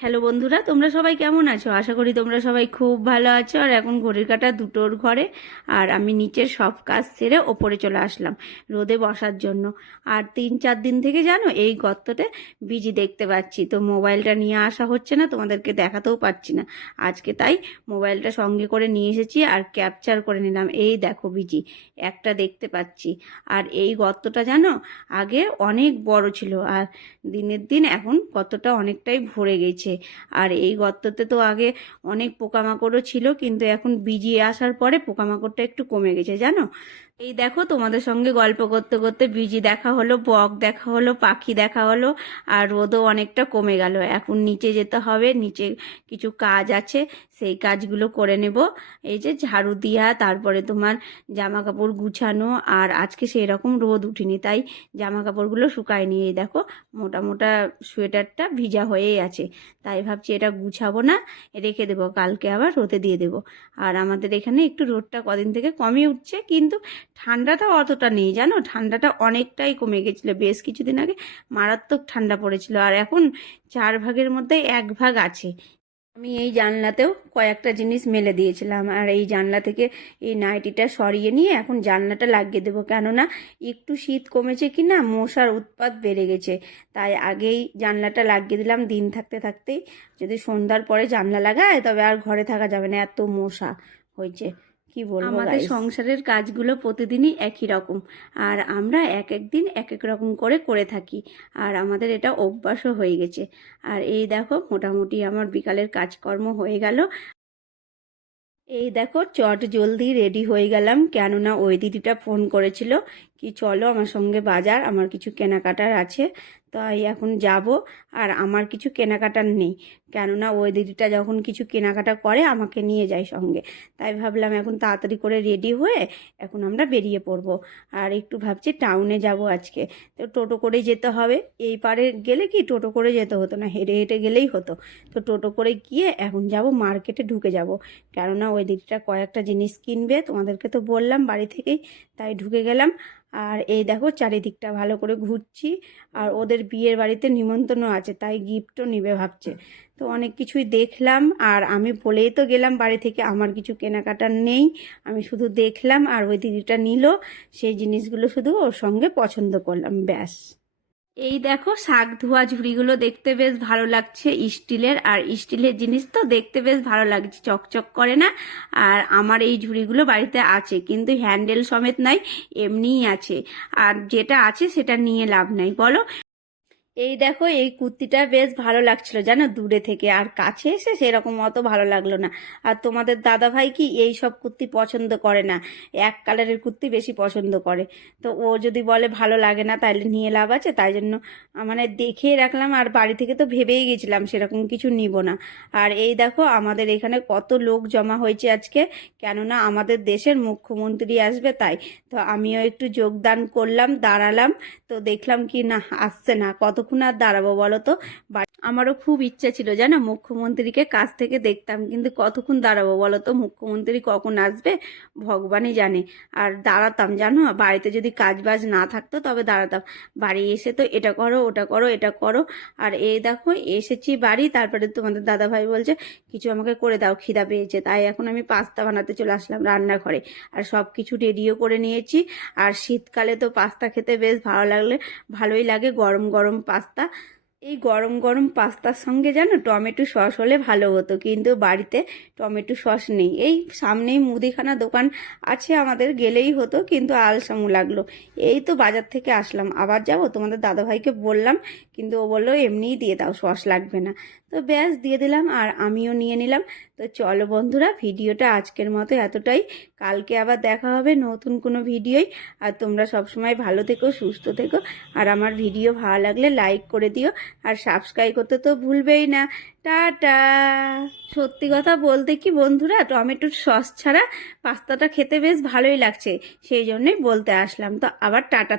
Hello বন্ধুরা, তোমরা সবাই কেমন আছো? আশা করি তোমরা সবাই খুব ভালো আছো। আর এখন ঘড়ির কাঁটা দুটোর ঘরে, আর আমি নিচের সব কাজ সেরে ওপরে চলে আসলাম রোদে বসার জন্য। আর 3-4 দিন থেকে জানো এই গর্ততে বিজি দেখতে পাচ্ছি, তো মোবাইলটা নিয়ে আসা হচ্ছে না, তোমাদেরকে দেখাতেও পাচ্ছি না আজকে। তাই মোবাইলটা সঙ্গে করে নিয়ে এসেছি আর ক্যাপচার করে নিলাম। এই দেখো বিজি একটা দেখতে পাচ্ছি। আর এই গর্তটা জানো আগে অনেক বড় ছিল, আর দিনের দিন এখন গর্তটা অনেকটাই ভরে গেছে। আর এই গর্ততে তো আগে অনেক পোকামাকড়ও ছিল, কিন্তু এখন বিজিয়ে আসার পরে পোকামাকড়টা একটু কমে গেছে জানো। এই দেখো তোমাদের সঙ্গে গল্প করতে করতে বিজি দেখা হলো, বক দেখা হলো, পাখি দেখা হলো, আর রোদও অনেকটা কমে গেল। এখন নিচে যেতে হবে, নিচে কিছু কাজ আছে, সেই কাজগুলো করে নেব। এই যে ঝাড়ু দিয়া, তারপরে তোমার জামা কাপড় গুছানো। আর আজকে সেই রকম রোদ উঠিনি, তাই জামা কাপড়গুলো শুকায়নি। এই দেখো মোটা মোটা সোয়েটারটা ভিজা হয়েই আছে, তাই ভাবছি এটা গুছাবো না, রেখে দেবো, কালকে আবার রোদে দিয়ে দেবো। আর আমাদের এখানে একটু রোদটা কদিন থেকে কমই উঠছে, কিন্তু ঠান্ডাটা অতটা নেই জানো। ঠান্ডাটা অনেকটাই কমে গেছিলো, বেশ কিছুদিন আগে মারাত্মক ঠান্ডা পড়েছিল, আর এখন 4 ভাগের মধ্যে 1 ভাগ আছে। আমি এই জানলাতেও কয়েকটা জিনিস মেলে দিয়েছিলাম, আর এই জানলা থেকে এই নাইটিটা সরিয়ে নিয়ে এখন জানলাটা লাগিয়ে দেবো। কেননা একটু শীত কমেছে কি না, মশার উৎপাত বেড়ে গেছে, তাই আগেই জানলাটা লাগিয়ে দিলাম। দিন থাকতে থাকতেই যদি সন্ধ্যার পরে জানলা লাগায় তবে আর ঘরে থাকা যাবে না, এত মশা হয়েছে কি বলবো। আমাদের সংসারের কাজগুলো প্রতিদিনই একই রকম, আর আমরা এক এক দিন এক এক রকম করে করে থাকি, আর আমাদের এটা অভ্যাসও হয়ে গেছে। আর এই দেখো মোটামুটি আমার বিকালের কাজকর্ম হয়ে গেল। এই দেখো চট জলদি রেডি হয়ে গেলাম, কেননা ওই দিদিটা ফোন করেছিল কি চলো আমার সঙ্গে বাজার, আমার কিছু কেনাকাটার আছে, তাই এখন যাব। আর আমার কিছু কেনাকাটার নেই, কেননা ওই দিদিটা যখন কিছু কেনাকাটা করে আমাকে নিয়ে যায় সঙ্গে। তাই ভাবলাম এখন তাড়াতাড়ি করে রেডি হয়ে এখন আমরা বেরিয়ে পড়ব। আর একটু ভাবছি টাউনে যাব আজকে, তো টোটো করে যেতে হবে। এই পারে গেলে কি টোটো করে যেতে হতো না, হেঁটে হেঁটে গেলেই হতো। তো টোটো করে গিয়ে এখন যাব মার্কেটে ঢুকে যাব, কেননা ওই দিদিটা কয়েকটা জিনিস কিনবে, তোমাদেরকে তো বললাম বাড়ি থেকেই, তাই ঢুকে গেলাম। আর এই দেখো চারিদিকটা ভালো করে ঘুরছি, আর ওদের বিয়ের বাড়িতে নিমন্ত্রণ আছে, তাই গিফটও নিবে ভাবছে। তো অনেক কিছুই দেখলাম, আর আমি বলেই তো গেলাম বাড়ি থেকে আমার কিছু কেনাকাটা নেই, আমি শুধু দেখলাম, আর ওই দিদিটা নিল, সেই জিনিসগুলো শুধু ওর সঙ্গে পছন্দ করলাম, ব্যাস। এই দেখো শাক ধোয়া ঝুড়িগুলো দেখতে বেশ ভালো লাগছে, স্টিলের। আর স্টিলের জিনিস তো দেখতে বেশ ভালো লাগছে, চকচক করে না। আর আমার এই ঝুড়িগুলো বাড়িতে আছে, কিন্তু হ্যান্ডেল সমেত নাই, এমনিই আছে। আর যেটা আছে সেটা নিয়ে লাভ নাই বলো। এই দেখো এই কুর্তিটা বেশ ভালো লাগছিল জানো দূরে থেকে, আর কাছে এসে সেরকম অত ভালো লাগলো না। আর তোমাদের দাদা ভাই কি এই সব কুর্তি পছন্দ করে না, এক কালারের কুর্তি বেশি পছন্দ করে। তো ও যদি বলে ভালো লাগে না তাহলে নিয়ে লাভ আছে, তাই জন্য মানে দেখেই রাখলাম। আর বাড়ি থেকে তো ভেবেই গেছিলাম সেরকম কিছু নিব না। আর এই দেখো আমাদের এখানে কত লোক জমা হয়েছে আজকে, কেননা আমাদের দেশের মুখ্যমন্ত্রী আসবে, তাই তো আমিও একটু যোগদান করলাম, দাঁড়ালাম। তো দেখলাম কি না আসছে না, কতক্ষণ আর দাঁড়াবো বলো তো। আমারও খুব ইচ্ছা ছিল জানো মুখ্যমন্ত্রীকে কাছ থেকে দেখতাম, কিন্তু কতক্ষণ দাঁড়াবো বলো তো, মুখ্যমন্ত্রী কখন আসবে ভগবানই জানে। আর দাঁড়াতাম জানো, বাড়িতে যদি কাজ বাজ না থাকতো তবে দাঁড়াতাম, বাড়ি এসে তো এটা করো ওটা করো এটা করো। আর এই দেখো এসেছি বাড়ি, তারপরে তোমাদের দাদা ভাই বলছে কিছু আমাকে করে দাও, খিদা পেয়েছে। তাই এখন আমি পাস্তা বানাতে চলে আসলাম রান্নাঘরে, আর সব কিছু রেডিও করে নিয়েছি। আর শীতকালে তো পাস্তা খেতে বেশ ভালোই লাগে, গরম গরম পাস্তা। এই গরম গরম পাস্তার সঙ্গে জানো টমেটো সস হলে ভালো হতো, কিন্তু বাড়িতে টমেটো সস নেই। এই সামনেই মুদিখানা দোকান আছে আমাদের, গেলেই হতো, কিন্তু আলসামু লাগলো। এই তো বাজার থেকে আসলাম, আবার যাব। তোমাদের দাদাভাইকে বললাম, কিন্তু ও বললো এমনিই দিয়ে দাও, সস লাগবে না। তো ব্যাস দিয়ে দিলাম, আর আমিও নিয়ে নিলাম। তো চলো বন্ধুরা, ভিডিওটা আজকের মতো এতটাই, কালকে আবার দেখা হবে নতুন কোনো ভিডিওই। আর তোমরা সবসময় ভালো থেকো, সুস্থ থেকো, আর আমার ভিডিও ভালো লাগলে লাইক করে দিও, আর সাবস্ক্রাইব করতে তো ভুলবেই না। টাটা। সত্যি কথা বলতে কি বন্ধুরা, টমেটোর সস ছাড়া পাস্তাটা খেতে বেশ ভালোই লাগছে, সেই জন্যই বলতে আসলাম। তো আবার টাটা।